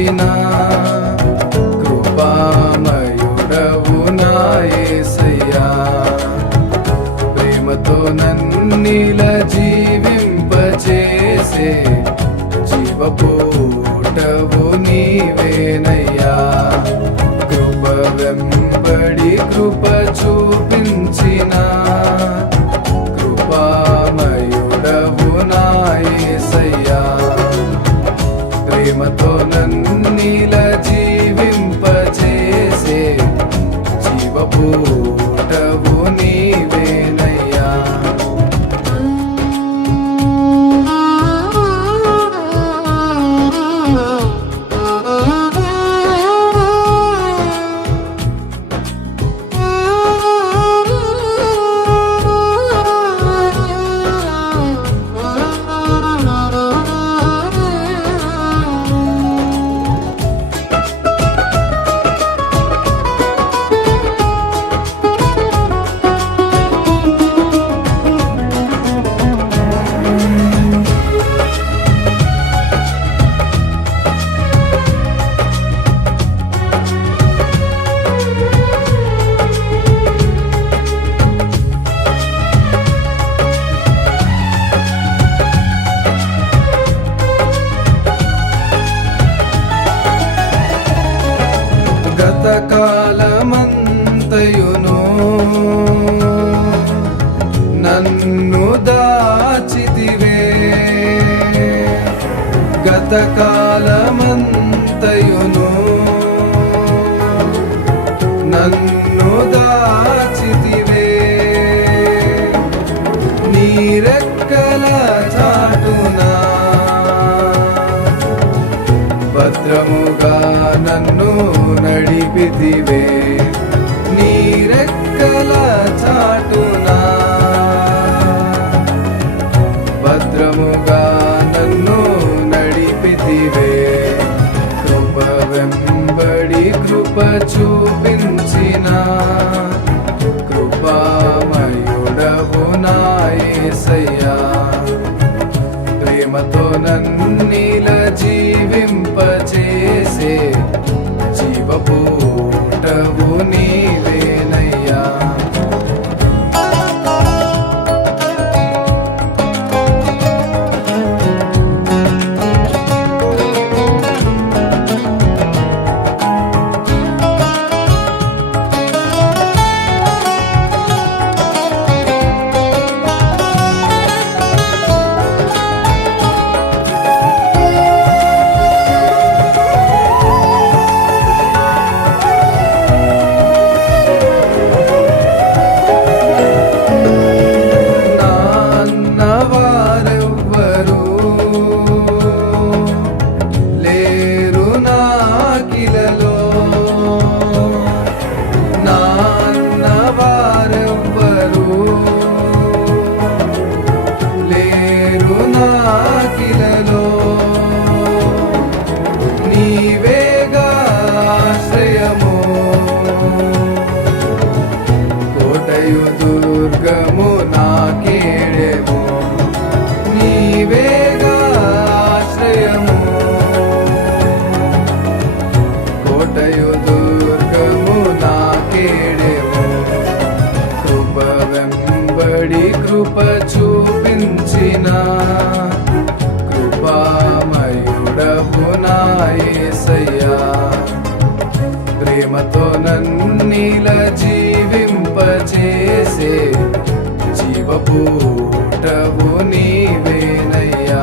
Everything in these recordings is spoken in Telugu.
చూపించిన కృపామయుడవు నా యేసయ్యా. ప్రేమతో నన్నిల జీవింపచేసే జీవపోటవు నీవేనయ్యా. కృప వెంబడి కృప చూపించిన కృపామయుడవు నా యేసయ్యా. ప్రేమతో నన్నిల జీవింపచేసే జీవపోటవు నీవేనయ్యా. గతకాలమంతయును నన్ను దాచితివే. గతకాలమంతయును నన్ను దాచితివే. నీ రెక్కల చాటునా భద్రముగా నన్ను నడిపితివే. నీ రెక్కల చాటునా భద్రముగా నన్ను నడిపితివే. కృప వెంబడి కృప చూపించిన కృపామయుడవు నా యేసయ్యా. ప్రేమతో నన్నిల జీవింపచేసే జీవపోటవు నీవేనయ్యా. దుర్గము నాకేడెము నీవేగా ఆశ్రయము. కోటయు దుర్గము నాకేడెము. కృప వెంబడి కృప చూపించిన కృపామయుడవు నా యేసయ్యా. ప్రేమతో నన్నిల జీవింపచేసే జీవపోటవు నీవేనయ్యా.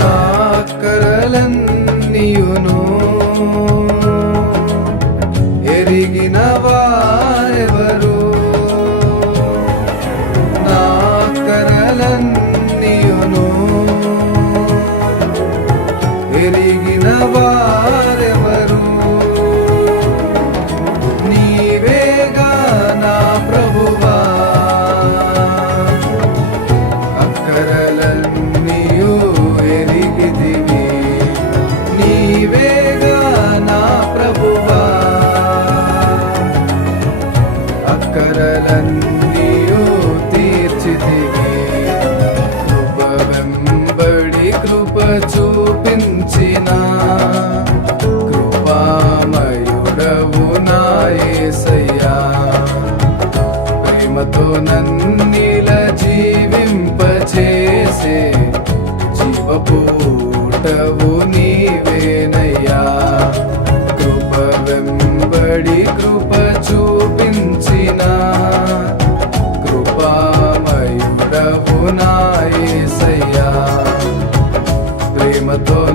నా కరలన్నీయును ఎరిగిన వారెవరు. నా కరలన్నీయును ఎరిగిన వారెవరు. నీవేగా నా ప్రభువా. చూపించిన కృపామయుడవు నా యేసయ్యా. ప్రేమతో నన్నిల జీవింపచేసే జీవపూటవు నీవేనయ్యా. కృప వెంబడి కృప చూపించిన కృపామయుడవు నా యేసయ్యా. ప్రేమతో